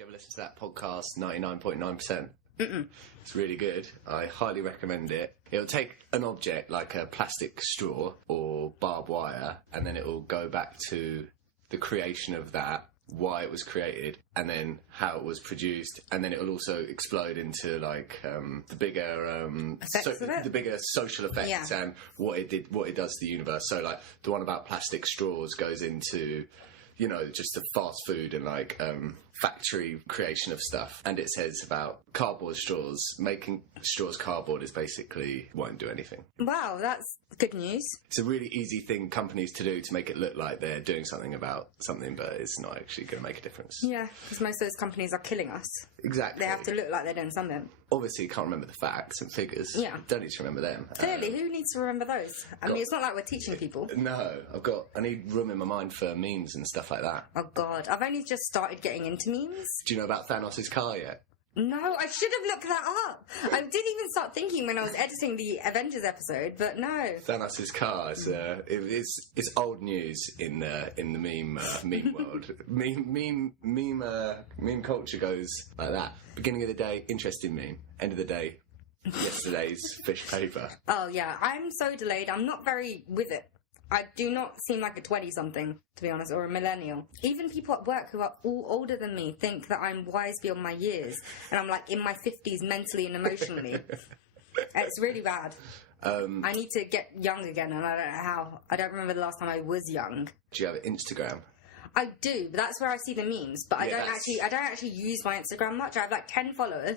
Do you ever listen to that podcast, 99.9%? Mm-mm. It's really good. I highly recommend it. It'll take an object like a plastic straw or barbed wire, and then it will go back to the creation of that, why it was created, and then how it was produced, and then it will also explode into like the bigger the bigger social effects and what it does to the universe. So like the one about plastic straws goes into, you know, just the fast food and like factory creation of stuff, and it says about cardboard straws. Making straws cardboard is basically won't do anything. Wow, that's good news. It's a really easy thing companies to do to make it look like they're doing something about something, but it's not actually going to make a difference. Yeah, because most of those companies are killing us. Exactly. They have to look like they're doing something. Obviously, you can't remember the facts and figures. Yeah. Don't need to remember them. Clearly, who needs to remember those? I mean, it's not like we're teaching people. No, I need room in my mind for memes and stuff like that. Oh, God. I've only just started getting into memes. Do you know about Thanos' car yet? No, I should have looked that up. I didn't even start thinking when I was editing the Avengers episode, but no. Thanos' car is it's old news in the meme world. Meme culture goes like that. Beginning of the day, interesting meme. End of the day, yesterday's fish paper. Oh yeah, I'm so delayed. I'm not very with it. I do not seem like a 20-something, to be honest, or a millennial. Even people at work who are all older than me think that I'm wise beyond my years, and I'm like in my 50s mentally and emotionally. It's really bad. I need to get young again, and I don't know how. I don't remember the last time I was young. Do you have an Instagram? I do, but that's where I see the memes. But I don't actually use my Instagram much. I have like 10 followers.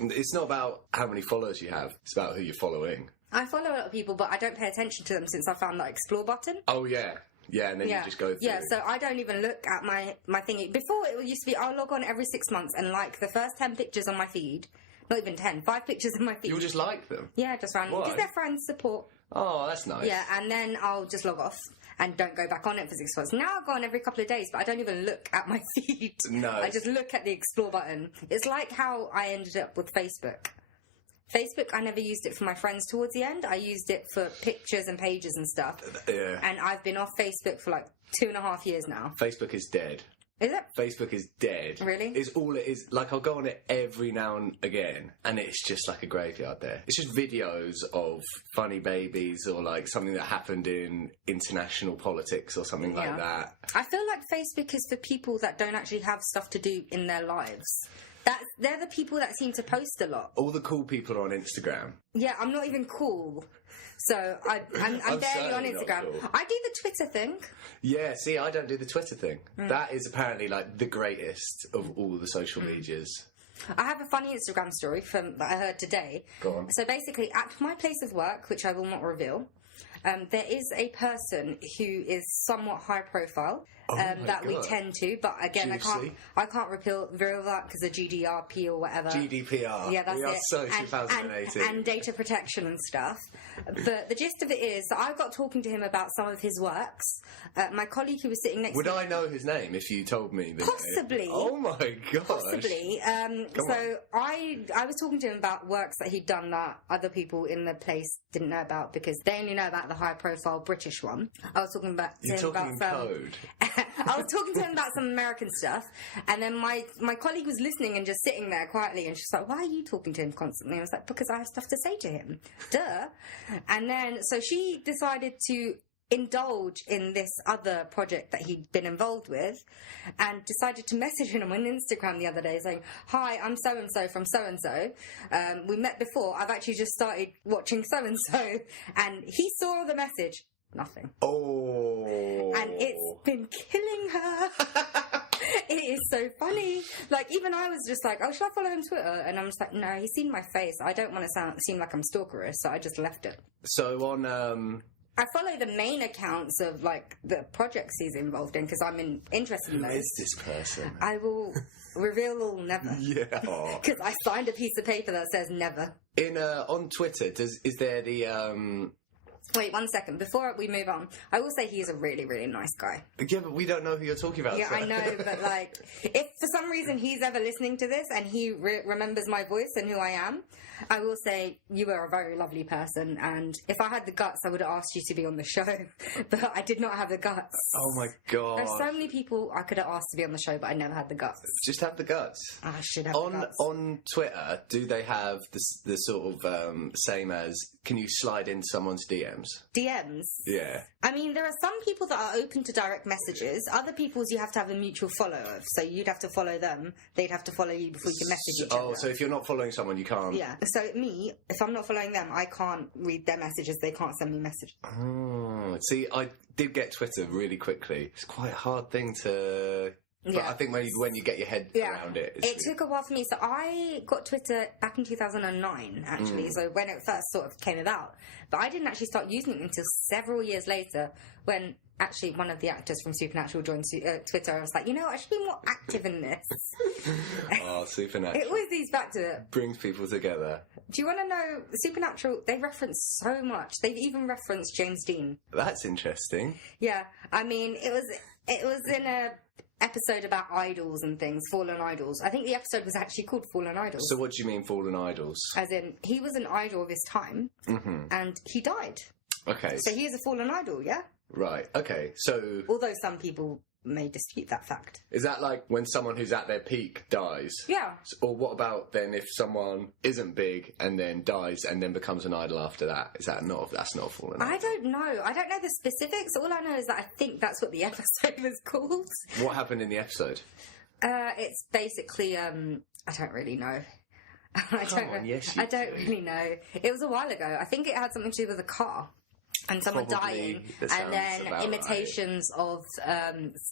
It's not about how many followers you have. It's about who you're following. I follow a lot of people, but I don't pay attention to them since I found that explore button. Oh, yeah. Yeah, and then you just go through. Yeah, so I don't even look at my thingy. Before, it used to be I'll log on every 6 months and like the first 10 pictures on my feed. Not even 10, 5 pictures on my feed. You'll just like them? Yeah, just random. Because they're friends, support. Oh, that's nice. Yeah, and then I'll just log off and don't go back on it for 6 months. Now I go on every couple of days, but I don't even look at my feed. No. I just look at the explore button. It's like how I ended up with Facebook. Facebook, I never used it for my friends towards the end. I used it for pictures and pages and stuff. Yeah. And I've been off Facebook for like 2.5 years now. Facebook is dead. Is it? Facebook is dead. Really? It's all it is. Like, I'll go on it every now and again, and it's just like a graveyard there. It's just videos of funny babies or like something that happened in international politics or something like that. I feel like Facebook is for people that don't actually have stuff to do in their lives. They're the people that seem to post a lot. All the cool people are on Instagram. Yeah, I'm not even cool. So I'm barely on Instagram. Cool. I do the Twitter thing. Yeah, see, I don't do the Twitter thing. That is apparently like the greatest of all the social medias. I have a funny Instagram story that I heard today. Go on. So basically, at my place of work, which I will not reveal, there is a person who is somewhat high profile. That we tend to, but again, I can't reveal that because of GDRP or whatever. GDPR. Yeah, that's we it. Are so 2018. And data protection and stuff. But the gist of it is that I got talking to him about some of his works. My colleague who was sitting next to me... Would I know his name if you told me the Possibly. name? Oh my gosh. Possibly. I was talking to him about works that he'd done that other people in the place didn't know about because they only know about the high profile British one. I was talking about You're talking in code. I was talking to him about some American stuff, and then my colleague was listening and just sitting there quietly, and she's like, why are you talking to him constantly? I was like, because I have stuff to say to him. Duh. And then, so she decided to indulge in this other project that he'd been involved with and decided to message him on Instagram the other day saying, hi, I'm so-and-so from so-and-so. We met before. I've actually just started watching so-and-so. And he saw the message. Nothing. Oh. And it's been killing her. It is so funny. Like, even I was just like, oh, should I follow him on Twitter? And I'm just like, no, he's seen my face. I don't want to seem like I'm stalkerish, so I just left it. So on... I follow the main accounts of, like, the projects he's involved in because I'm interested in those. Who is this person? I will reveal all never. Yeah. Because I signed a piece of paper that says never. On Twitter, is there the... Wait, 1 second. Before we move on, I will say he's a really, really nice guy. Yeah, but we don't know who you're talking about. Yeah, so. I know, but like, if for some reason he's ever listening to this and he remembers my voice and who I am, I will say you are a very lovely person, and if I had the guts, I would have asked you to be on the show, but I did not have the guts. Oh my god! There's so many people I could have asked to be on the show, but I never had the guts. Just have the guts. I should have the guts. On Twitter, do they have the sort of same as? Can you slide in someone's DMs? DMs? Yeah. I mean, there are some people that are open to direct messages. Other people's you have to have a mutual follow of. So you'd have to follow them. They'd have to follow you before you can message each other. Oh, so if you're not following someone, you can't... Yeah. So me, if I'm not following them, I can't read their messages. They can't send me messages. Oh, see, I did get Twitter really quickly. It's quite a hard thing to... But I think when you get your head around it... It took a while for me. So I got Twitter back in 2009, actually, so when it first sort of came about. But I didn't actually start using it until several years later when actually one of the actors from Supernatural joined Twitter. I was like, you know, I should be more active in this. Oh, Supernatural. It always leads back to it. Brings people together. Do you want to know, Supernatural, they reference so much. They've even referenced James Dean. That's interesting. Yeah, I mean, it was in a... episode about idols and things, fallen idols. I think the episode was actually called Fallen Idols. So what do you mean fallen idols? As in, he was an idol of his time, and he died. Okay. So he is a fallen idol, yeah? Right, okay. So... Although some people may dispute that fact. Is that like when someone who's at their peak dies? Yeah. Or what about then if someone isn't big and then dies and then becomes an idol after that? Is that not... That's not a fallen idol? I don't know. I don't know the specifics. All I know is that I think that's what the episode was called. What happened in the episode? It's basically, I don't really know. I don't really know. It was a while ago. I think it had something to do with a car. And someone dying, and then imitations of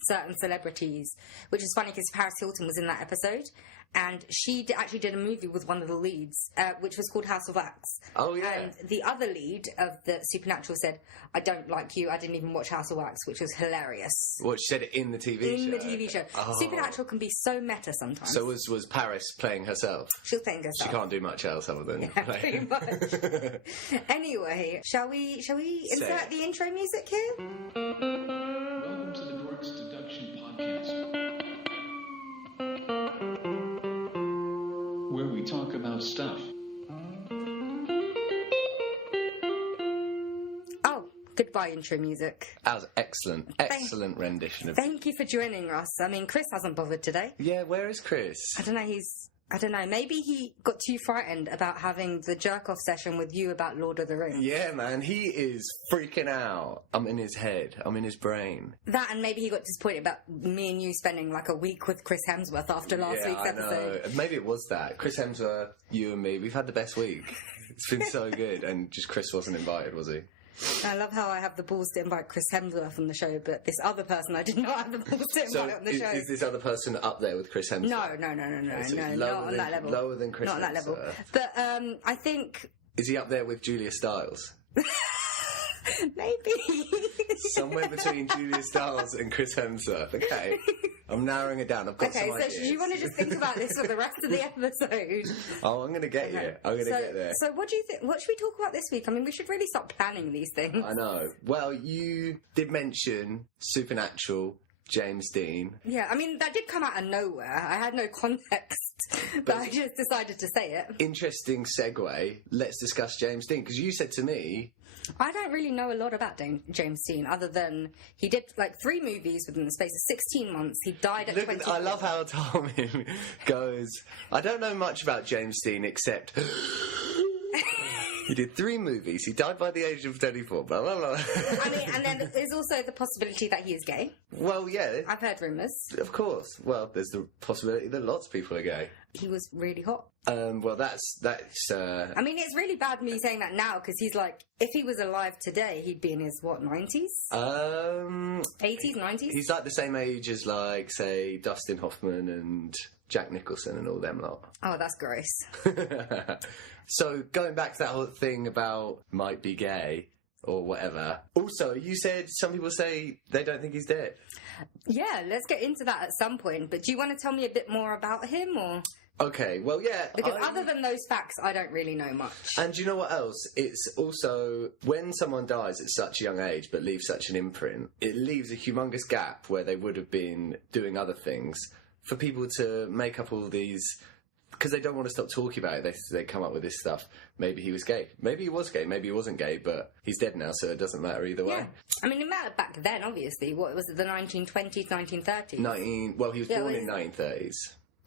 certain celebrities, which is funny because Paris Hilton was in that episode, and she actually did a movie with one of the leads, which was called House of Wax. Oh, yeah. And the other lead of the Supernatural said, I don't like you, I didn't even watch House of Wax, which was hilarious. What, she said it in the TV show? In the TV show. Oh. Supernatural can be so meta sometimes. So was Paris playing herself? She was playing herself. She can't do much else other than pretty much. Anyway, shall we insert the intro music here? Welcome to the Dorks Deduction Podcast, where we talk about stuff. Oh, goodbye intro music. That was excellent rendition of... Thank you for joining us. I mean, Chris hasn't bothered today. Yeah, where is Chris? I don't know, maybe he got too frightened about having the jerk-off session with you about Lord of the Rings. Yeah, man, he is freaking out. I'm in his head. I'm in his brain. That, and maybe he got disappointed about me and you spending like a week with Chris Hemsworth after last week's episode. Know. Maybe it was that. Chris Hemsworth, you and me, we've had the best week. It's been so good, and just Chris wasn't invited, was he? I love how I have the balls to invite Chris Hemsworth on the show, but this other person I did not have the balls to invite on the show. Is this other person up there with Chris Hemsworth? No, So not on that level. Lower than Chris Not on that level. But I think... Is he up there with Julia Stiles? Maybe. Somewhere between Julia Stiles and Chris Hemsworth. Okay. I'm narrowing it down. I've got some ideas. So do you want to just think about this for the rest of the episode? Oh, I'm going to get you. I'm going to get there. So what do you think? What should we talk about this week? I mean, we should really start planning these things. I know. Well, you did mention Supernatural, James Dean. Yeah, I mean, that did come out of nowhere. I had no context, but I just decided to say it. Interesting segue. Let's discuss James Dean, because you said to me... I don't really know a lot about James Dean, other than he did like 3 movies within the space of 16 months. He died at 20. I love how Tom goes, I don't know much about James Dean except... He did 3 movies. He died by the age of 34. Blah, blah, blah. I mean, and then there's also the possibility that he is gay. Well, yeah. I've heard rumours. Of course. Well, there's the possibility that lots of people are gay. He was really hot. Well, that's. I mean, it's really bad me saying that now because he's like, if he was alive today, he'd be in his 90s, 80s, 90s. He's like the same age as like say Dustin Hoffman and Jack Nicholson and all them lot. Oh, that's gross. So going back to that whole thing about might be gay or whatever. Also, you said some people say they don't think he's dead. Yeah, let's get into that at some point. But do you want to tell me a bit more about him, or? Okay, well, yeah. Because other than those facts, I don't really know much. And do you know what else? It's also, when someone dies at such a young age but leaves such an imprint, it leaves a humongous gap where they would have been doing other things for people to make up all these... Because they don't want to stop talking about it, they come up with this stuff. Maybe he was gay. Maybe he was gay. Maybe he wasn't gay, but he's dead now, so it doesn't matter either way. Yeah. I mean, it mattered back then, obviously. What was it, the 1920s, 1930s? Well, he was born in 1930s.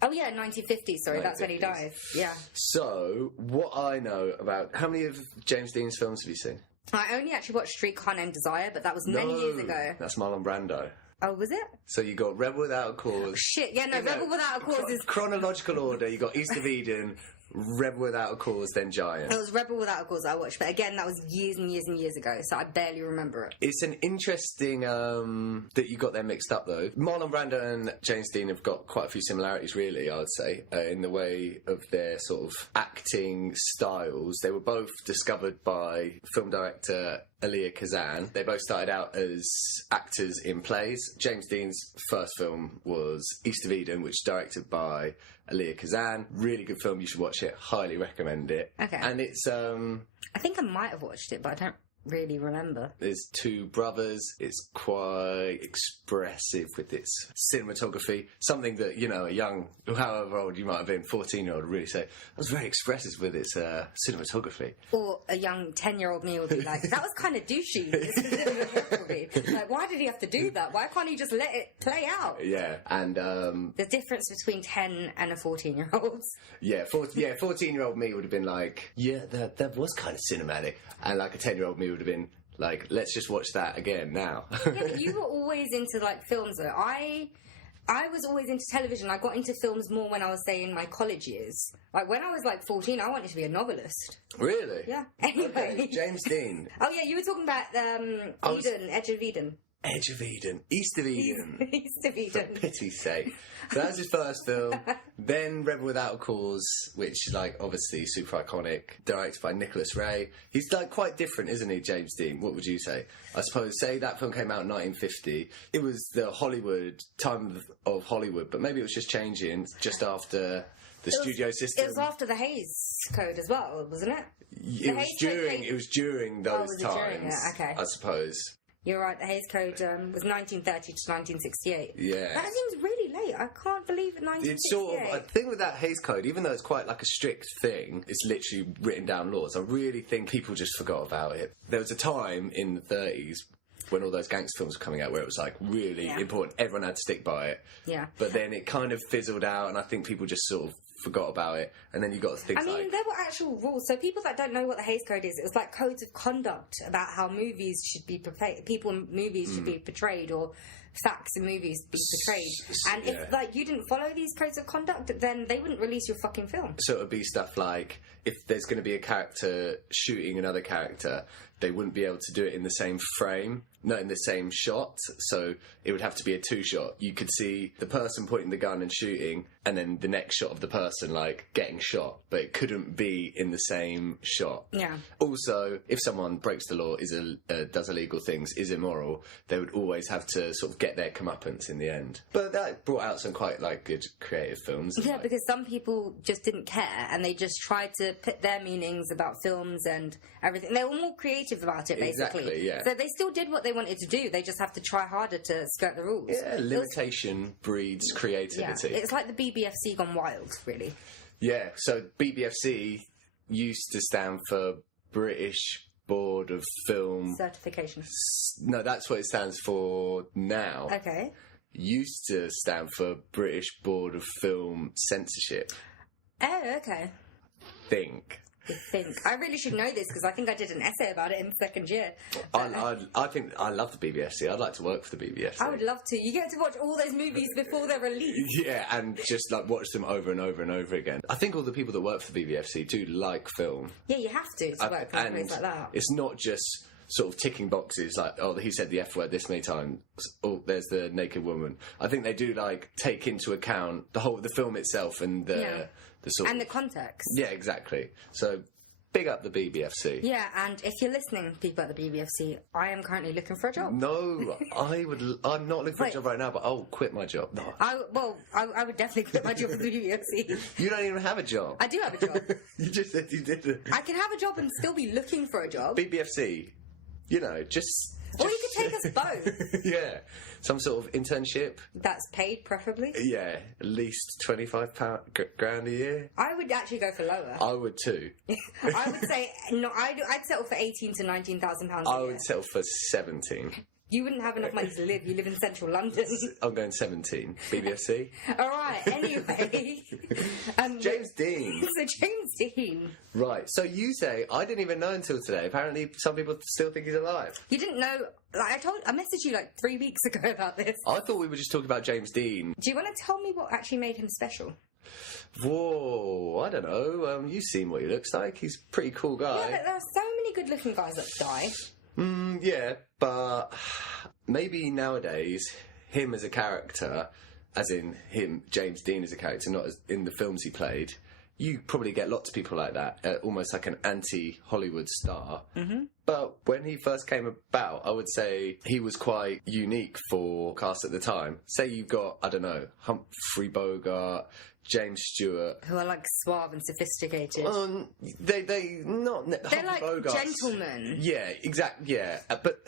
Oh, yeah, 1950s, sorry, that's when he died. Yeah. So, what I know about... How many of James Dean's films have you seen? I only actually watched Streetcar Named Desire, but that was many years ago. That's Marlon Brando. Oh, was it? So you got Rebel Without a Cause. Shit, yeah, no, Rebel Without a Cause is... Chronological order, you got East of Eden, Rebel Without a Cause, then Giant. It was Rebel Without a Cause I watched, but again, that was years and years and years ago, so I barely remember it. It's an interesting that you got them mixed up, though. Marlon Brando and James Dean have got quite a few similarities, really, I would say, in the way of their sort of acting styles. They were both discovered by film director Elia Kazan. They both started out as actors in plays. James Dean's first film was East of Eden, which was directed by Elia Kazan. Really good film, you should watch it. Highly recommend it. Okay. And it's... I think I might have watched it, but I don't really remember. There's two brothers. It's quite expressive with its cinematography. Something that, you know, a young, however old you might have been, 14-year-old would really say, that was very expressive with its cinematography. Or a young 10-year-old me would be like, that was kind of douchey. Like, why did he have to do that? Why can't he just let it play out? Yeah, and... the difference between 10 and a 14-year-old. Yeah, 14-year-old me would have been like, yeah, that was kind of cinematic. And like a 10-year-old me would have been like, let's just watch that again now. Yeah, but you were always into like films though. I was always into television. I got into films more when I was, say, in my college years. Like when I was like 14, I wanted to be a novelist. Really? Yeah. Anyway. Okay, James Dean. Oh yeah, you were talking about Eden, Edge of Eden. Edge of Eden. East of Eden. East of Eden. For pity's sake. So that was his first film. Then Rebel Without a Cause, which is like obviously super iconic, directed by Nicholas Ray. He's like quite different, isn't he, James Dean? What would you say? I suppose, say that film came out in 1950. It was the Hollywood, time of Hollywood, but maybe it was just changing just after the studio system. It was after the Hays Code as well, wasn't it? It was during those was it times. During it? Okay. I suppose. You're right, the Hays Code was 1930 to 1968. Yeah. That seems really late. I can't believe it, 1968. It's sort of, I think with that Hays Code, even though it's quite like a strict thing, it's literally written down laws. I really think people just forgot about it. There was a time in the 30s when all those gangster films were coming out where it was like really important. Everyone had to stick by it. Yeah. But then it kind of fizzled out, and I think people just sort of forgot about it. And then you got things like... I mean, there were actual rules. So people that don't know what the Hays Code is, it was like codes of conduct about how movies should be portrayed, people in movies should be portrayed, or facts in movies be portrayed. And if like you didn't follow these codes of conduct, then they wouldn't release your fucking film. So it would be stuff like, if there's going to be a character shooting another character, they wouldn't be able to do it in the same frame, not in the same shot, so it would have to be a two-shot. You could see the person pointing the gun and shooting, and then the next shot of the person, like, getting shot, but it couldn't be in the same shot. Yeah. Also, if someone breaks the law, does illegal things, is immoral, they would always have to sort of get their comeuppance in the end. But that brought out some quite, like, good creative films. Yeah, like... because some people just didn't care, and they just tried to put their meanings about films and everything. They were more creative about it, basically. Exactly, yeah. So they still did what they wanted to do. They just have to try harder to skirt the rules. Yeah, limitation breeds creativity. Yeah, it's like the BBFC gone wild, really. Yeah, so BBFC used to stand for British Board of Film... Certification. No, that's what it stands for now. Okay. Used to stand for British Board of Film Censorship. Oh, okay. I really should know this because I think I did an essay about it in second year. I think I love the BBFC. I'd like to work for the BBFC. I would love to. You get to watch all those movies before they're released. Yeah, and just like watch them over and over and over again. I think all the people that work for the BBFC do like film. Yeah, you have to work for a place like that. It's not just sort of ticking boxes like, oh, he said the F word this many times. Oh, there's the naked woman. I think they do like take into account the film itself and the sort and the context. Yeah, exactly. So big up the BBFC. Yeah, and if you're listening, people at the BBFC, I am currently looking for a job. No, I'm not looking for a Wait. job right now, but I'll quit my job. No. I would definitely quit my job at the BBFC. You don't even have a job. I do have a job. You just said you didn't. I can have a job and still be looking for a job. BBFC, you know, just... Or you could take us both. Yeah. Some sort of internship. That's paid, preferably. Yeah. At least £25 grand a year. I would actually go for lower. I would too. I would say no. I'd settle for £18,000 to £19,000 a I year. would settle for 17. You wouldn't have enough money to live. You live in central London. I'm going 17. BBFC. All right. Anyway, James Dean. So James Dean. Right. So you say, I didn't even know until today. Apparently, some people still think he's alive. You didn't know? Like I messaged you like 3 weeks ago about this. I thought we were just talking about James Dean. Do you want to tell me what actually made him special? Whoa, I don't know. You've seen what he looks like. He's a pretty cool guy. Yeah, but there are so many good-looking guys that die. Yeah, but maybe nowadays, him as a character, as in him, James Dean as a character, not as in the films he played, you probably get lots of people like that, almost like an anti-Hollywood star. Mm-hmm. But when he first came about, I would say he was quite unique for cast at the time. Say you've got, I don't know, Humphrey Bogart, James Stewart. Who are like suave and sophisticated. They're like gentlemen. Yeah, exactly. Yeah, but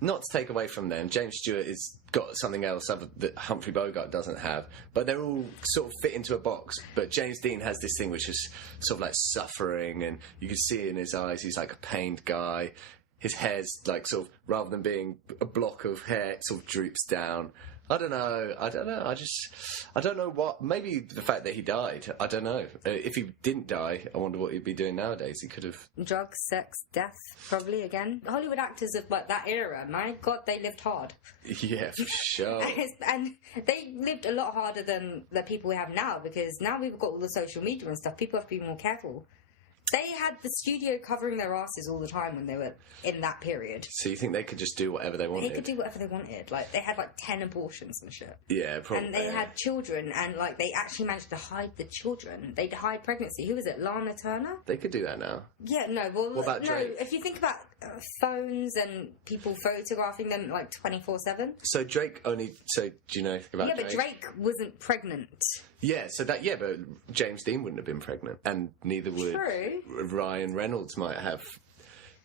not to take away from them, James Stewart has got something else that Humphrey Bogart doesn't have. But they're all sort of fit into a box. But James Dean has this thing which is sort of like suffering, and you can see in his eyes he's like a pained guy. His hair's like sort of, rather than being a block of hair, it sort of droops down. I don't know. I don't know what. Maybe the fact that he died. I don't know. If he didn't die, I wonder what he'd be doing nowadays. He could have. Drugs, sex, death, probably again. Hollywood actors of like that era, my God, they lived hard. Yeah, for sure. And they lived a lot harder than the people we have now, because now we've got all the social media and stuff. People have to be more careful. They had the studio covering their asses all the time when they were in that period. So you think they could just do whatever they wanted? They could do whatever they wanted. Like, they had like 10 abortions and shit. Yeah, probably. And they had children, and like they actually managed to hide the children. They'd hide pregnancy. Who was it? Lana Turner? They could do that now. Yeah, no. Well, What about Drake? No. If you think about phones and people photographing them like 24/7. So Drake only. So do you know about Yeah, Drake? but Drake wasn't pregnant. Yeah, so that. Yeah, but James Dean wouldn't have been pregnant, and neither would True. Ryan Reynolds. Might have.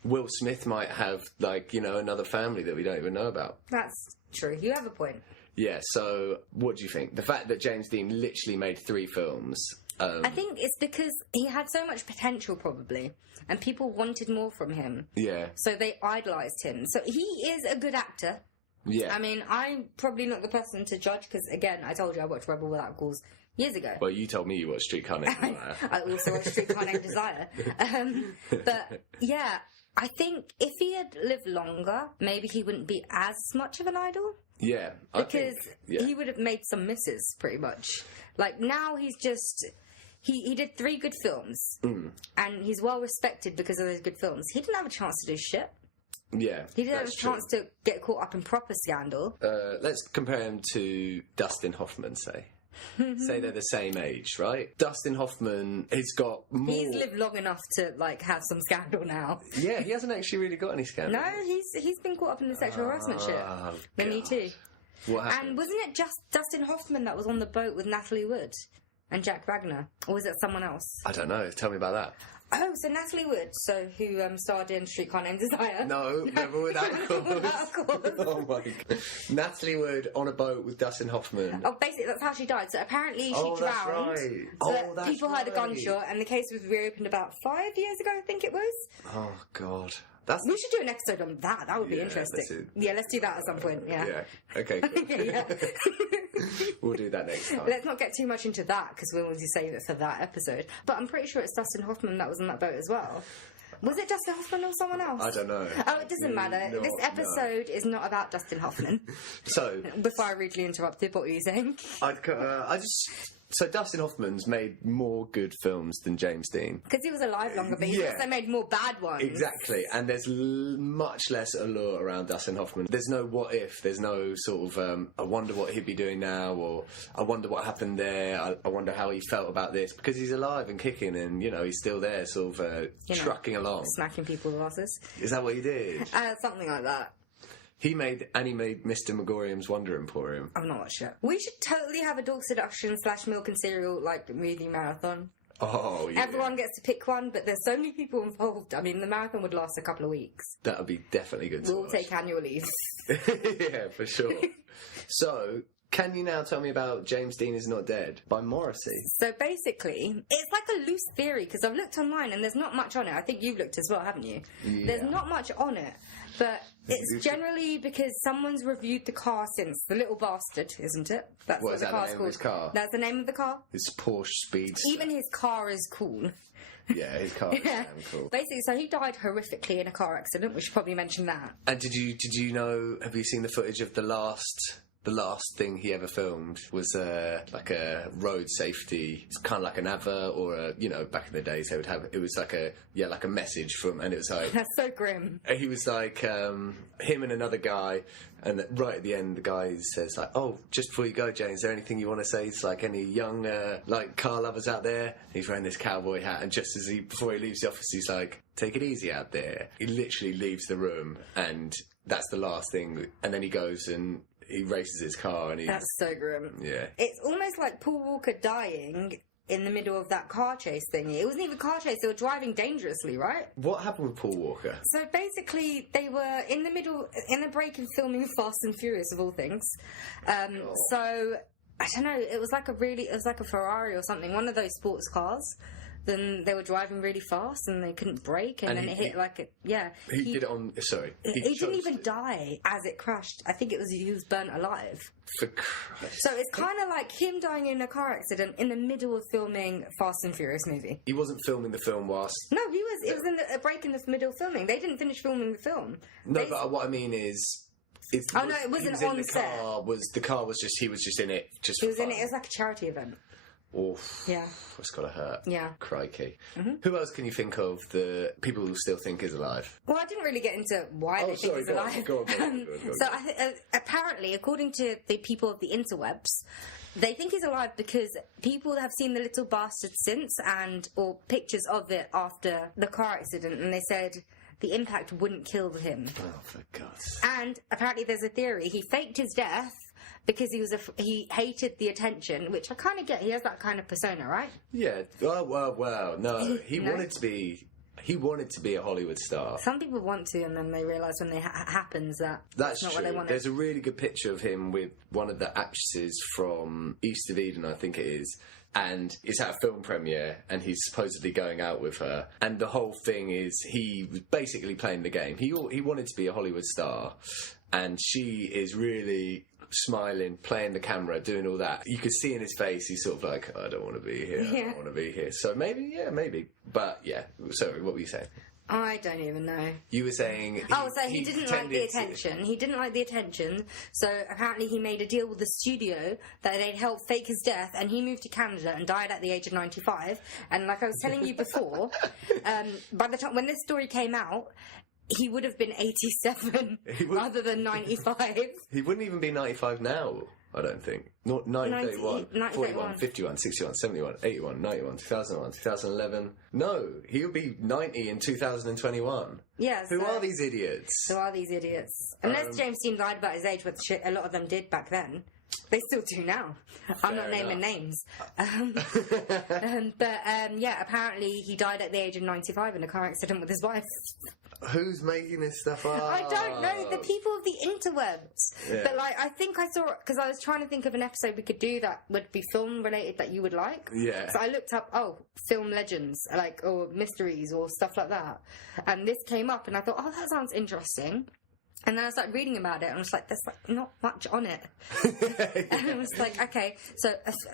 Will Smith might have, like, you know, another family that we don't even know about. That's true. You have a point. Yeah. So what do you think? The fact that James Dean literally made 3 films. I think it's because he had so much potential, probably, and people wanted more from him. Yeah. So they idolised him. So he is a good actor. Yeah. I mean, I'm probably not the person to judge because, again, I told you I watched Rebel Without Cause years ago. Well, you told me you watched Streetcar Named Desire. I also watched Streetcar Named Desire. But, yeah, I think if he had lived longer, maybe he wouldn't be as much of an idol. Yeah. Because yeah. he would have made some misses, pretty much. Like, now he's just... He did 3 good films, and he's well respected because of those good films. He didn't have a chance to do shit. Yeah, He didn't have a that's true. chance to get caught up in proper scandal. Let's compare him to Dustin Hoffman, say. Say they're the same age, right? Dustin Hoffman has got more... He's lived long enough to, like, have some scandal now. Yeah, he hasn't actually really got any scandal. No, he's been caught up in the sexual harassment shit. Oh, The Me God. Too. What happened? And wasn't it just Dustin Hoffman that was on the boat with Natalie Wood and Jack Wagner? Or was it someone else? I don't know. Tell me about that. Oh, so Natalie Wood, who starred in Streetcar Named Desire. No, Never Without Cause. Without Cause. Oh my God. Natalie Wood on a boat with Dustin Hoffman. Oh, basically, that's how she died. So apparently she Oh, that's drowned. right. But Oh, that's people heard a right. gunshot, and the case was reopened about 5 years ago, I think it was. Oh, God. That's... We should do an episode on that. That would be Yeah, interesting. let's do- Yeah, let's do that at some point. Yeah. Yeah. Okay, cool. yeah. We'll do that next time. Let's not get too much into that because we'll want to save it for that episode. But I'm pretty sure it's Dustin Hoffman that was on that boat as well. Was it Dustin Hoffman or someone else? I don't know. Oh, it doesn't matter. No, This episode is not about Dustin Hoffman. So, Before I rudely interrupted, what were you saying? I just... So Dustin Hoffman's made more good films than James Dean. Because he was alive longer, but he's Yeah. also made more bad ones. Exactly, and there's much less allure around Dustin Hoffman. There's no what if, there's no sort of, I wonder what he'd be doing now, or I wonder what happened there, I wonder how he felt about this, because he's alive and kicking and, you know, he's still there, sort of trucking along. Smacking people with asses. Is that what he did? Something like that. He made Mr. Megorium's Wonder Emporium. I've not watched it. We should totally have a dog seduction / milk and cereal like movie marathon. Oh, yeah. Everyone gets to pick one, but there's so many people involved. I mean, the marathon would last a couple of weeks. That would be definitely good to We'll watch. take annual leave. Yeah, for sure. So, can you now tell me about James Dean Is Not Dead by Morrissey? So basically, it's like a loose theory because I've looked online and there's not much on it. I think you've looked as well, haven't you? Yeah. There's not much on it, but it's generally because someone's reviewed the car since. The Little Bastard, isn't it? That's What, is the that the car's name of called. his car? That's the name of the car. It's Porsche Speedster. Even his car is cool. Yeah, his car is damn cool. Basically, so he died horrifically in a car accident. We should probably mention that. And did you know? Have you seen the footage of the last thing he ever filmed was like a road safety. It's kind of like an advert or a, you know, back in the days they would have. It was like a message from, and it was like That's so grim. he was like him and another guy, and right at the end the guy says like, "Oh, just before you go, Jane, is there anything you want to say to like any young like car lovers out there?" And he's wearing this cowboy hat, and just as before he leaves the office, he's like, "Take it easy out there." He literally leaves the room, and that's the last thing. And then he goes and he races his car, and That's so grim. yeah. It's almost like Paul Walker dying in the middle of that car chase thingy. It wasn't even a car chase, they were driving dangerously, right? What happened with Paul Walker? So basically, they were in the break of filming Fast and Furious, of all things. So, I don't know, it was like a Ferrari or something, one of those sports cars. Then they were driving really fast and they couldn't brake, and then it hit like a, yeah. He did it on, sorry. He didn't even die as it crashed. I think he was burnt alive. For Christ. So it's kind of like him dying in a car accident in the middle of filming Fast and Furious movie. He wasn't filming the film whilst... No, it was in a break in the middle of filming. They didn't finish filming the film. No, but what I mean is... It wasn't on set. The car was just... He was just in it just He for was in fun. it. It was like a charity event. Oof. Yeah. It's gotta hurt. Yeah. Crikey. Mm-hmm. Who else can you think of the people who still think is alive? Well, I didn't really get into why they think he's alive. Go on. So apparently, according to the people of the interwebs, they think he's alive because people have seen the Little Bastard since or pictures of it after the car accident, and they said the impact wouldn't kill him. Oh, for God's sake. And apparently there's a theory he faked his death because he hated the attention, which I kind of get. He has that kind of persona, right? Yeah. Oh, well, no. He No? wanted to be a Hollywood star. Some people want to, and then they realise when it happens that That's not true. what they wanted. There's a really good picture of him with one of the actresses from East of Eden, I think it is. And it's at a film premiere, and he's supposedly going out with her. And the whole thing is he was basically playing the game. He wanted to be a Hollywood star, and she is really smiling, playing the camera, doing all that. You could see in his face, he's sort of like, I don't want to be here. I don't want to be here. So maybe. But yeah, sorry, what were you saying? I don't even know. You were saying... He didn't like the attention. He didn't like the attention, so apparently he made a deal with the studio that they'd help fake his death, and he moved to Canada and died at the age of 95. And like I was telling you before, by the time when this story came out, he would have been 87 rather than 95. He wouldn't even be 95 now, I don't think. Not 931, 41, 51, 61, 71, 81, 91, 2001, 2011. No, he'll be 90 in 2021. Yeah. Who are these idiots? Who are these idiots? Unless James Dean lied about his age, which a lot of them did back then. They still do now. I'm not naming names. Yeah, apparently he died at the age of 95 in a car accident with his wife. Who's making this stuff up? I don't know. The people of the interwebs. Yeah. But, I think I saw... Because I was trying to think of an episode we could do that would be film-related that you would like. Yeah. So I looked up, film legends, or mysteries or stuff like that. And this came up, and I thought, that sounds interesting. And then I started reading about it, and I was like, there's not much on it. And I was like, okay, so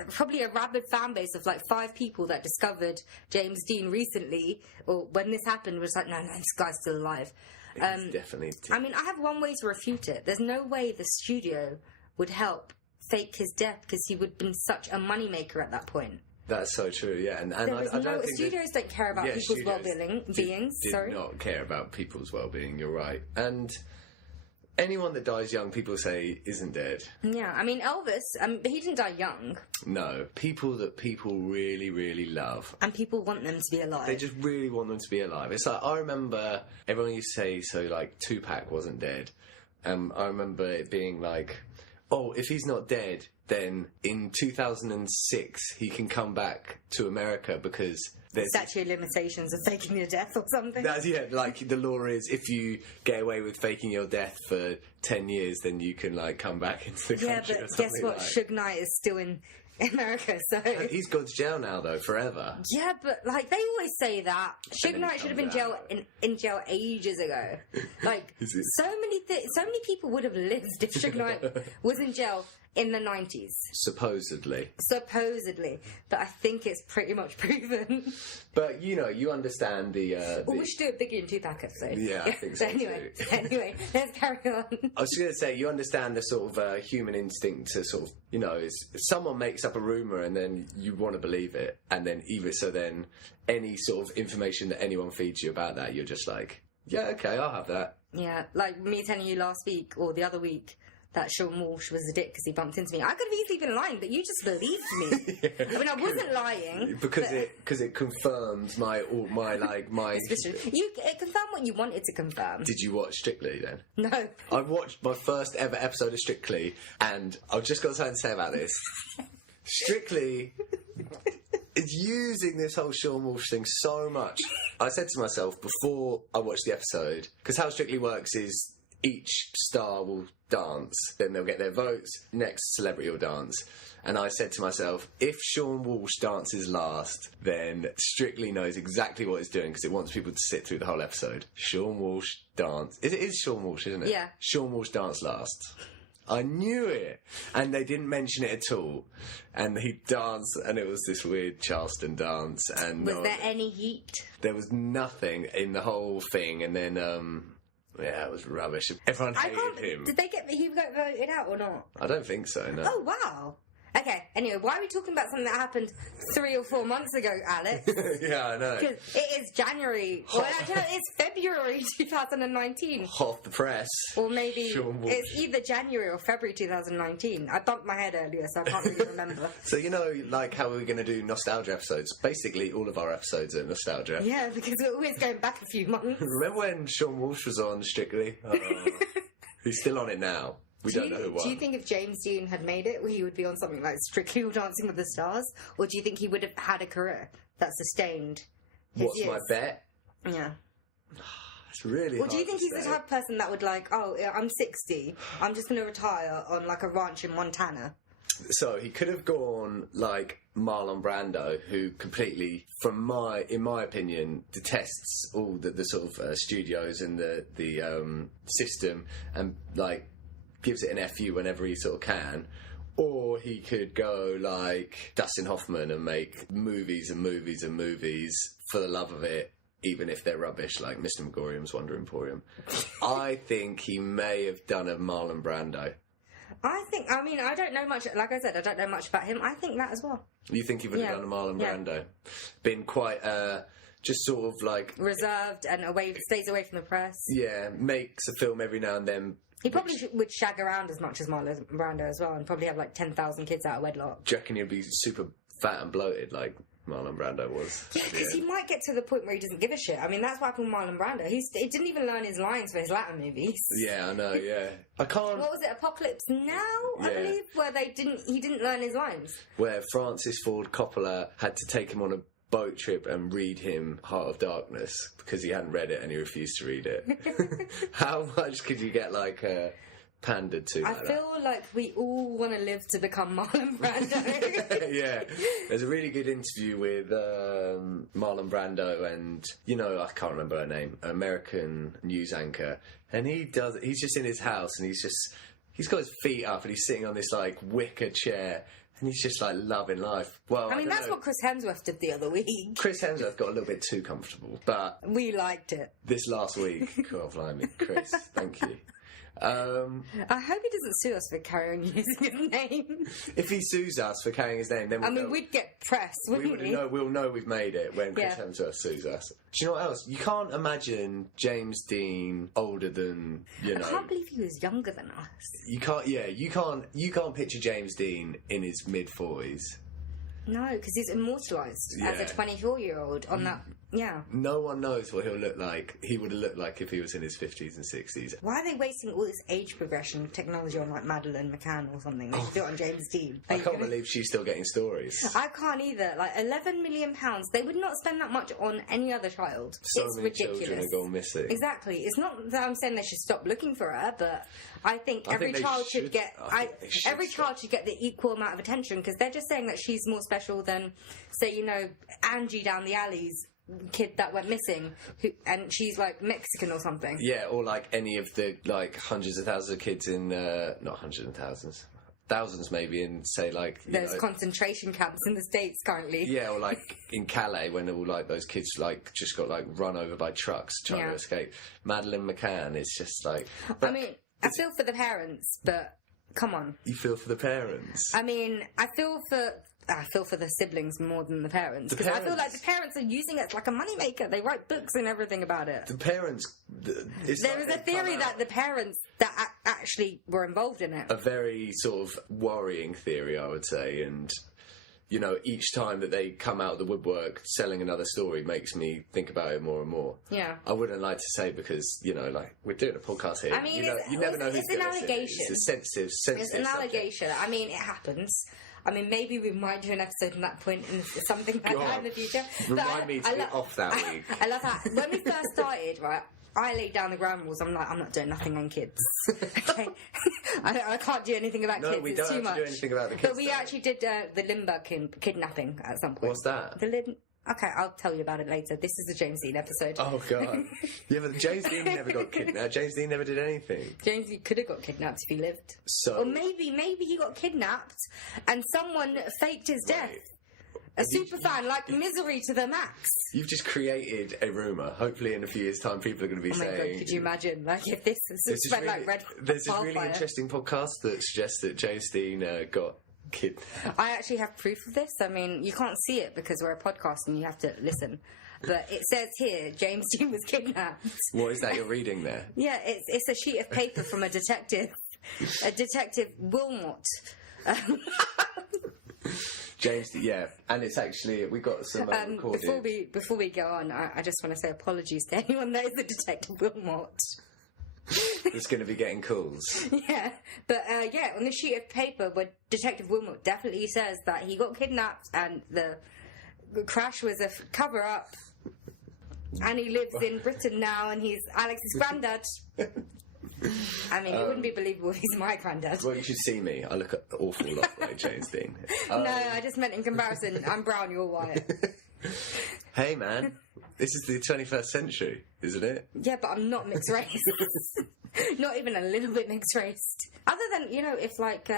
probably a rabid fan base of 5 people that discovered James Dean recently, or when this happened, was like, no, this guy's still alive. It's definitely... I mean, I have one way to refute it. There's no way the studio would help fake his death because he would have been such a moneymaker at that point. That's so true, yeah. And There was I don't think studios don't care about yeah, people's studios well-being. did not care about people's well-being, you're right. And anyone that dies young, people say, isn't dead. Yeah, I mean, Elvis, he didn't die young. No, people that people really, really love. And people want them to be alive. They just really want them to be alive. It's like, I remember everyone used to say, so like, Tupac wasn't dead. I remember it being like, oh, if he's not dead, then in 2006 he can come back to America because there's statute of limitations of faking your death or something. That's, yeah, like the law is if you get away with faking your death for 10 years, then you can like come back into the country. Yeah, or but guess something what? like. Suge Knight is still in America, so He's gone to jail now, though, forever. yeah, but like they always say that Suge then Knight he should have been comes jail out. in jail ages ago. Like Is it? so many people would have lived if Suge Knight was in jail in the 90s. Supposedly. Supposedly, but I think it's pretty much proven. But, you know, you understand the... Well, we should do a Biggie and Tupac episode. Yeah, I think so Anyway, let's carry on. I was going to say, you understand the sort of human instinct to sort of, you know, if someone makes up a rumour and then you want to believe it, and then then any sort of information that anyone feeds you about that, you're just like, yeah, okay, I'll have that. Yeah, like me telling you last week or the other week that Sean Walsh was a dick because he bumped into me. I could have easily been lying, but you just believed me. I mean, I wasn't lying Because it confirmed my suspicion. It confirmed what you wanted to confirm. Did you watch Strictly then? No. I watched my first ever episode of Strictly, and I've just got something to say about this. Strictly is using this whole Sean Walsh thing so much. I said to myself before I watched the episode, because how Strictly works is each star will dance, then they'll get their votes, next celebrity will dance. And I said to myself, if Sean Walsh dances last, then Strictly knows exactly what it's doing because it wants people to sit through the whole episode. Sean Walsh dance. It is Sean Walsh, isn't it? Yeah. Sean Walsh dance last. I knew it. And they didn't mention it at all. And he danced, and it was this weird Charleston dance. And Was there any heat? there was nothing in the whole thing. And then, yeah, it was rubbish. Everyone hated him. Did he got voted out or not? I don't think so, no. Oh, wow. Okay, anyway, why are we talking about something that happened 3 or 4 months ago, Alex? Yeah, I know. Because it is January. Well, actually, it's February 2019. Hot the press. Or maybe Sean Walsh. it's either January or February 2019. I bumped my head earlier, so I can't really remember. So, you know, like how we're going to do nostalgia episodes? Basically, all of our episodes are nostalgia. Yeah, because we're always going back a few months. Remember when Sean Walsh was on Strictly? Oh, he's still on it now. We don't know who won. Do you think if James Dean had made it, he would be on something like Strictly or Dancing with the Stars? Or do you think he would have had a career that sustained his What's my years? bet? Yeah. It's really Or do you hard think to he's the say. type of person that would like, oh, yeah, I'm 60, I'm just going to retire on like a ranch in Montana? So he could have gone like Marlon Brando, who completely, in my opinion, detests all the sort of studios and the system, and like gives it an FU whenever he sort of can. Or he could go like Dustin Hoffman and make movies and movies and movies for the love of it, even if they're rubbish, like Mr. Megorium's Wonder Emporium. I think he may have done a Marlon Brando. I mean, I don't know much, like I said, I don't know much about him. I think that as well. You think he would have Yeah. done a Marlon Yeah. Brando? Been quite, just sort of like, Reserved and stays away from the press. yeah, makes a film every now and then. He probably would shag around as much as Marlon Brando as well, and probably have like 10,000 kids out of wedlock. Do you reckon he'd be super fat and bloated like Marlon Brando was? Yeah, because he might get to the point where he doesn't give a shit. I mean, that's what happened with Marlon Brando. He didn't even learn his lines for his latter movies. Yeah, I know, yeah. I can't... What was it, Apocalypse Now, I Yeah. believe, where he didn't learn his lines. Where Francis Ford Coppola had to take him on a boat trip and read him Heart of Darkness because he hadn't read it and he refused to read it. How much could you get like pandered to? I Like feel like we all want to live to become Marlon Brando. that? Yeah, there's a really good interview with Marlon Brando and, you know, I can't remember her name, an American news anchor, and he's just in his house and he's got his feet up and he's sitting on this like wicker chair and he's just like loving life. Well, I mean, don't that's know. what Chris Hemsworth did the other week. Chris Hemsworth got a little bit too comfortable, but We liked it. this last week, God blimey, Chris, thank you. I hope he doesn't sue us for carrying on using his name. If he sues us for carrying his name, then we'd get press, wouldn't we? We'll know we've made it when Contempories sues us. Do you know what else? You can't imagine James Dean older than, I can't believe he was younger than us. You can't. Yeah, you can't picture James Dean in his mid-40s. No, because he's immortalised as a 24-year-old on that. Yeah. No one knows what he'll look like. He would have looked like if he was in his 50s and 60s. Why are they wasting all this age progression technology on like Madeleine McCann or something? They should do it on James Dean. I can't believe she's still getting stories. I can't either. Like £11 million, they would not spend that much on any other child. So it's many ridiculous. children are gone missing. Exactly. It's not that I'm saying they should stop looking for her, but I think every child should get the equal amount of attention, because they're just saying that she's more special than, say, Angie down the alleys kid that went missing, and she's like Mexican or something. Yeah, or like any of the like hundreds of thousands of kids in not hundreds of thousands maybe in, say, like there's concentration camps in the States currently. Yeah, or like in Calais when all like those kids like just got like run over by trucks trying to escape. Madeleine McCann is just like. I mean, I feel for the parents, but come on. You feel for the parents? I mean, I feel for the siblings more than the parents, because I feel like the parents are using it like a moneymaker. They write books and everything about it. The parents... There is a theory that the parents that actually were involved in it. A very sort of worrying theory, I would say, and... each time that they come out of the woodwork selling another story makes me think about it more and more. Yeah. I wouldn't like to say because, like, we're doing a podcast here. I mean, you never know who's it's an allegation. It's a sensitive It's an allegation. I mean, it happens. I mean, maybe we might do an episode on that point in something like that in the future. Remind me to be off that week. I love that. When we first started, right, I laid down the ground rules. I'm like, I'm not doing nothing on kids. Okay, I can't do anything about kids. No, we it's don't too have much. to do anything about the kids. But we actually did the Limburg kidnapping at some point. What's that? Okay, I'll tell you about it later. This is the James Dean episode. Oh, God. Yeah, but James Dean never got kidnapped. James Dean never did anything. James Dean could have got kidnapped if he lived. So... Or maybe he got kidnapped and someone faked his death. A superfan, like Misery to the max. You've just created a rumour. Hopefully in a few years' time people are going to be saying... Oh my God, could you imagine? Like, if this spread like red There's this wildfire. really interesting podcast that suggests that James Dean got kidnapped. I actually have proof of this. I mean, you can't see it because we're a podcast and you have to listen. But it says here, James Dean was kidnapped. What is that you're reading there? Yeah, it's a sheet of paper from a detective. A detective Wilmot. James, yeah, and it's actually we got some recorded. Before we go on, I just want to say apologies to anyone that is a detective Wilmot. That's going to be getting calls. Yeah, but on the sheet of paper where Detective Wilmot definitely says that he got kidnapped and the crash was a cover-up, and he lives in Britain now, and he's Alex's granddad. I mean, it wouldn't be believable if he's my granddad. Well, you should see me. I look an awful lot like James Dean. No, I just meant in comparison. I'm brown, you're white. Hey, man. This is the 21st century, isn't it? Yeah, but I'm not mixed race. Not even a little bit mixed race. Other than, if like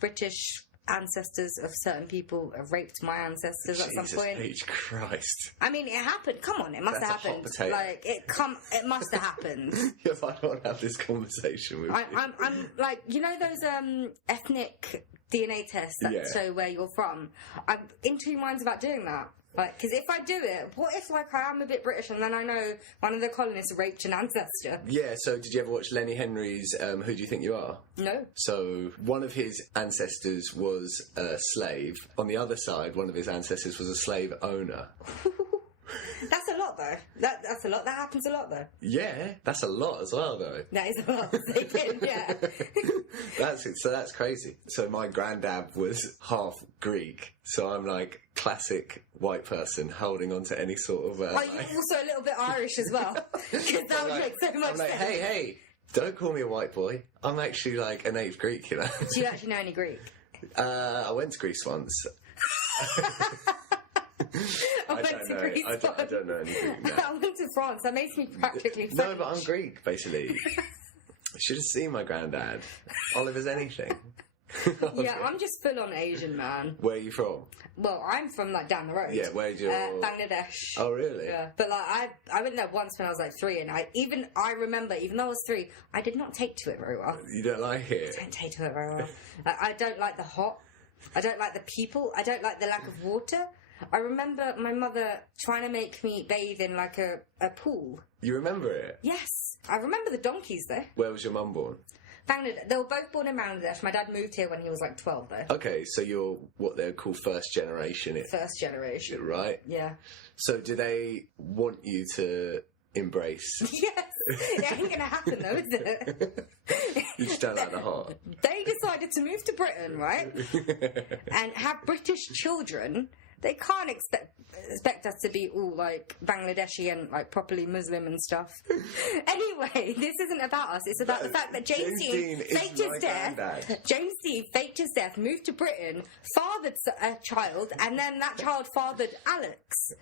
British ancestors of certain people have raped my ancestors at some point. Jesus Christ. I mean, it happened. Come on, it must have happened. Like, it must have happened. If I don't have this conversation with you. I'm like, those ethnic DNA tests that show where you're from? I'm in two minds about doing that. Like, because if I do it, what if, like, I am a bit British and then I know one of the colonists raped an ancestor? Yeah, so did you ever watch Lenny Henry's Who Do You Think You Are? No. So, one of his ancestors was a slave. On the other side, one of his ancestors was a slave owner. That's a lot, though. That's a lot. That happens a lot, though. Yeah, that's a lot as well, though. That is a lot. Yeah. That's crazy. So my granddad was half Greek, so I'm like classic white person holding on to any sort of... Are you also a little bit Irish as well? Because that would make so much sense. Hey, don't call me a white boy. I'm actually like an eighth Greek, Do you actually know any Greek? I went to Greece once. I don't know any Greek. No. I went to France. That makes me practically French. No, but I'm Greek, basically. You should have seen my granddad. Oliver's anything. Yeah, I'm just full on Asian, man. Where are you from? Well, I'm from like down the road. Yeah, where's your... Bangladesh. Oh, really? Yeah, but like I went there once when I was like 3, and I remember even though I was 3, I did not take to it very well. You don't like it? I don't take to it very well. I don't like the hot. I don't like the people. I don't like the lack of water. I remember my mother trying to make me bathe in like a pool. You remember it? Yes, I remember the donkeys though. Where was your mum born? Bangladesh. They were both born in Bangladesh. My dad moved here when he was like 12 though. Okay, so you're what they call first generation. First generation. Right? Yeah. So do they want you to embrace... Yes. It ain't gonna happen though, is it? You just don't like the hot. They decided to move to Britain, right? And have British children. They can't expect us to be all like Bangladeshi and like properly Muslim and stuff. Anyway, this isn't about us. It's about the fact that James Dean faked his death. James Dean faked his death, moved to Britain, fathered a child, and then that child fathered Alex.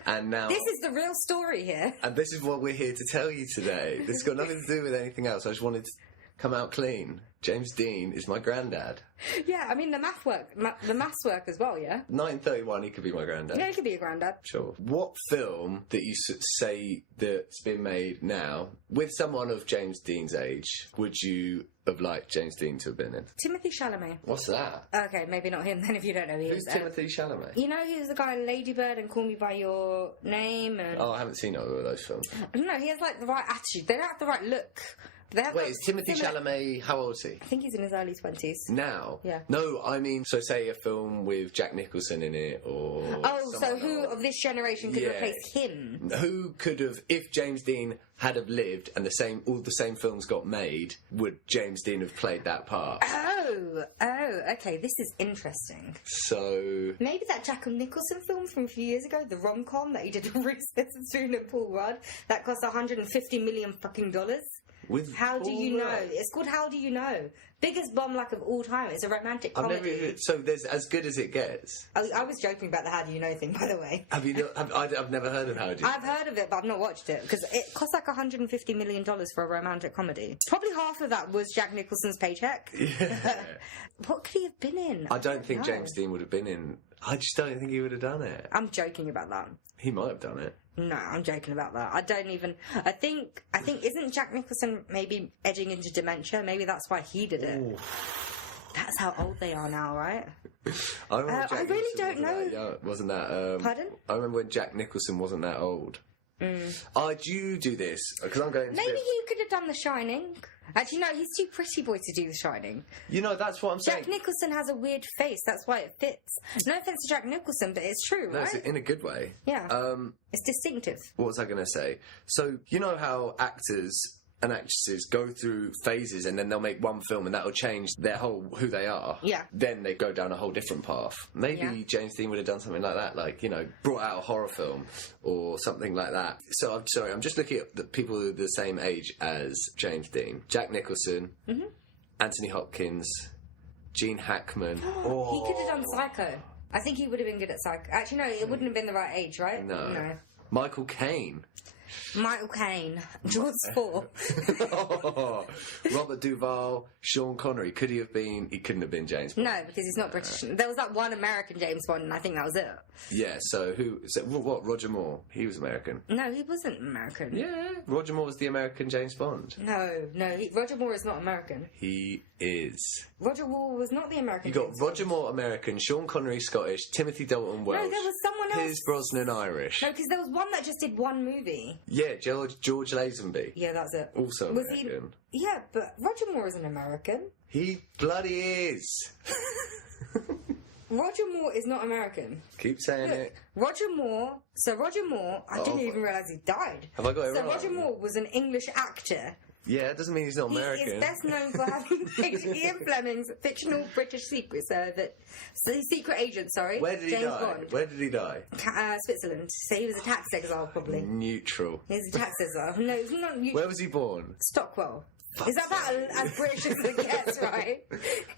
And now this is the real story here. And this is what we're here to tell you today. This has got nothing to do with anything else. I just wanted to come out clean. James Dean is my granddad. Yeah, I mean the maths work as well. Yeah. 1931, he could be my granddad. Yeah, he could be a granddad. Sure. What film that you say that's been made now with someone of James Dean's age would you have liked James Dean to have been in? Timothy Chalamet. What's that? Okay, maybe not him then if you don't know who he Who's is. Timothy Chalamet? You know he was the guy in Lady Bird and Call Me By Your Name and... Oh, I haven't seen either of those films. No, he has like the right attitude. They don't have the right look. They have, Wait, like, is Timothy Chalamet, how old is he? I think he's in his early 20s. Now? Yeah. No, I mean, so say a film with Jack Nicholson in it or... Oh, so someone who else. of this generation could replace him? Who could have, if James Dean had have lived and all the same films got made, would James Dean have played that part? Oh, okay, this is interesting. So... Maybe that Jack Nicholson film from a few years ago, the rom-com that he did with Reese Witherspoon and Paul Rudd, that cost $150 million fucking dollars. With How Do You Paul Know? Rudd? It's called How Do You Know? Biggest bomb like of all time. It's a romantic I've comedy. never... So there's As Good As It Gets. I was joking about the How Do You Know thing, by the way. Have you not... I've never heard of How Do You Know? I've heard of it, but I've not watched it because it cost like $150 million for a romantic comedy. Probably half of that was Jack Nicholson's paycheck. Yeah. What could he have been in? I don't think know. James Dean would have been in... I just don't think he would have done it. I'm joking about that. He might have done it. No, I'm joking about that. I don't even... I think isn't Jack Nicholson maybe edging into dementia? Maybe that's why he did it. Ooh. That's how old they are now, right? I remember I really don't know. Wasn't that... Pardon? I remember when Jack Nicholson wasn't that old. Oh, do you do this? Because I'm going to... Maybe he could have done The Shining. Actually, no, he's too pretty boy to do The Shining. You know, that's what I'm saying. Jack Nicholson has a weird face. That's why it fits. No offense to Jack Nicholson, but it's true, No, right? it's in a good way. Yeah. It's distinctive. What was I going to say? So, you know how actors and actresses go through phases and then they'll make one film and that'll change who they are. Yeah. Then they go down a whole different path. Maybe James Dean would have done something like that, like, you know, brought out a horror film or something like that. So, I'm sorry, I'm just looking at the people who are the same age as James Dean. Jack Nicholson, Anthony Hopkins, Gene Hackman. He could have done Psycho. I think he would have been good at Psycho. Actually, no, it wouldn't have been the right age, right? No. Michael Caine. Michael Caine, George Spore. Robert Duvall, Sean Connery. Could he have been? He couldn't have been James Bond. No, because he's not British. There was that one American James Bond, and I think that was it. Yeah. So who? So what? Roger Moore. He was American. No, he wasn't American. Yeah. Roger Moore was the American James Bond. No. Roger Moore is not American. He is. Roger Moore was not the American. You got James Roger Bond. Moore American, Sean Connery Scottish, Timothy Dalton Welsh. No, there was someone else. Piers Brosnan Irish. No, because there was one that just did one movie. Yeah, George Lazenby. Yeah, that's it. Also was American. Yeah, but Roger Moore is an American. He bloody is. Roger Moore is not American. Keep saying Look, it. Roger Moore, I didn't even realise he died. Have I got it So wrong? Roger Moore was an English actor. Yeah, it doesn't mean he's not American. He is best known for having Ian Fleming's fictional British secret agent, Where did he James die? Bond. Where did he die? Switzerland. So he was a tax exile, probably. Neutral. He's a tax exile. No, he's not neutral. Where was he born? Stockwell. Is that about as British as it gets, right?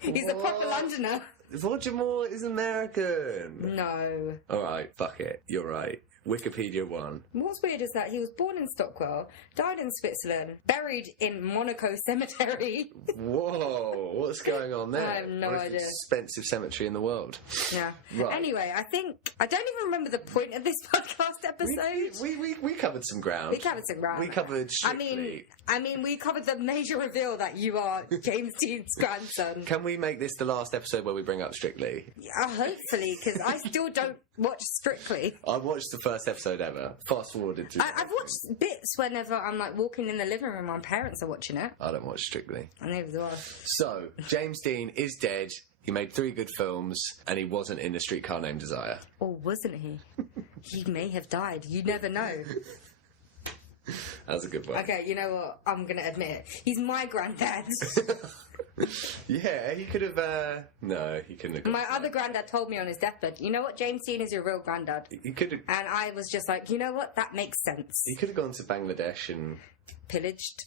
He's a proper Londoner. Roger Moore is American. No. All right, fuck it. You're right. Wikipedia 1. What's weird is that he was born in Stockwell, died in Switzerland, buried in Monaco Cemetery. Whoa, what's going on there? I have no Most idea. expensive cemetery in the world. Yeah. Right. Anyway, I don't even remember the point of this podcast episode. We covered some ground. We covered some ground. We covered Strictly. I mean, we covered the major reveal that you are James Dean's grandson. Can we make this the last episode where we bring up Strictly? Hopefully, because I still don't watch Strictly. I watched the first episode ever. Fast forwarded to. I've watched bits whenever I'm like walking in the living room. My parents are watching it. I don't watch Strictly. And neither do I. So James Dean is dead. He made 3 good films, and he wasn't in A Streetcar Named Desire. Or wasn't he? He may have died. You never know. That's a good one. Okay, you know what? I'm going to admit it. He's my granddad. Yeah, he could have. No, he couldn't have. My other granddad told me on his deathbed, you know what? James Dean is your real granddad. He could have. And I was just like, you know what? That makes sense. He could have gone to Bangladesh and. Pillaged.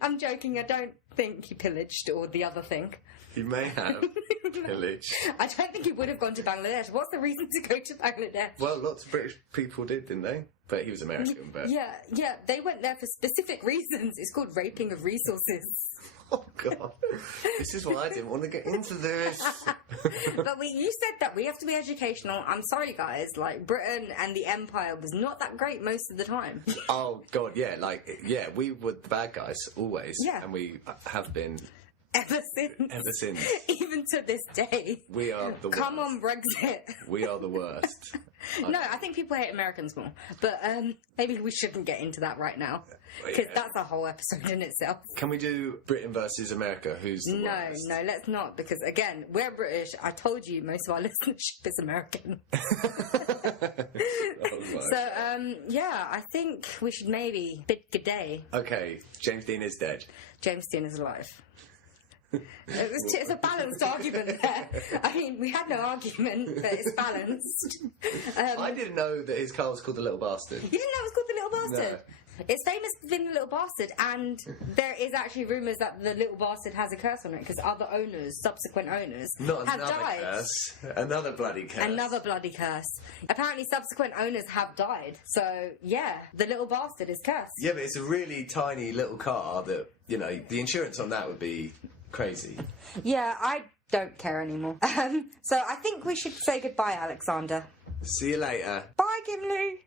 I'm joking. I don't think he pillaged or the other thing. He may have pillaged. I don't think he would have gone to Bangladesh. What's the reason to go to Bangladesh? Well, lots of British people did, didn't they? But he was American. But Yeah, they went there for specific reasons. It's called raping of resources. oh god, this is why I didn't want to get into this. But you said that we have to be educational. I'm sorry, guys. Like, Britain and the Empire was not that great most of the time. Oh god, yeah, we were the bad guys always. Yeah. And we have been Ever since. ever since. Even to this day. We are the worst. Come on, Brexit. We are the worst. No, I think people hate Americans more. But maybe we shouldn't get into that right now. Because Yeah. that's a whole episode in itself. Can we do Britain versus America? Who's the worst? No, let's not. Because, again, we're British. I told you most of our listenership is American. So, yeah, I think we should maybe bid good day. Okay, James Dean is dead. James Dean is alive. It's a balanced argument there. I mean, we had no argument, but it's balanced. I didn't know that his car was called the Little Bastard. You didn't know it was called the Little Bastard? No. It's famous for being the Little Bastard, and there is actually rumours that the Little Bastard has a curse on it because other owners, subsequent owners, Not have another died. curse. Another bloody curse. Another bloody curse. Apparently, subsequent owners have died. So, yeah, the Little Bastard is cursed. Yeah, but it's a really tiny little car that, you know, the insurance on that would be crazy. Yeah, I don't care anymore. So I think we should say goodbye, Alexander. See you later. Bye, Gimli.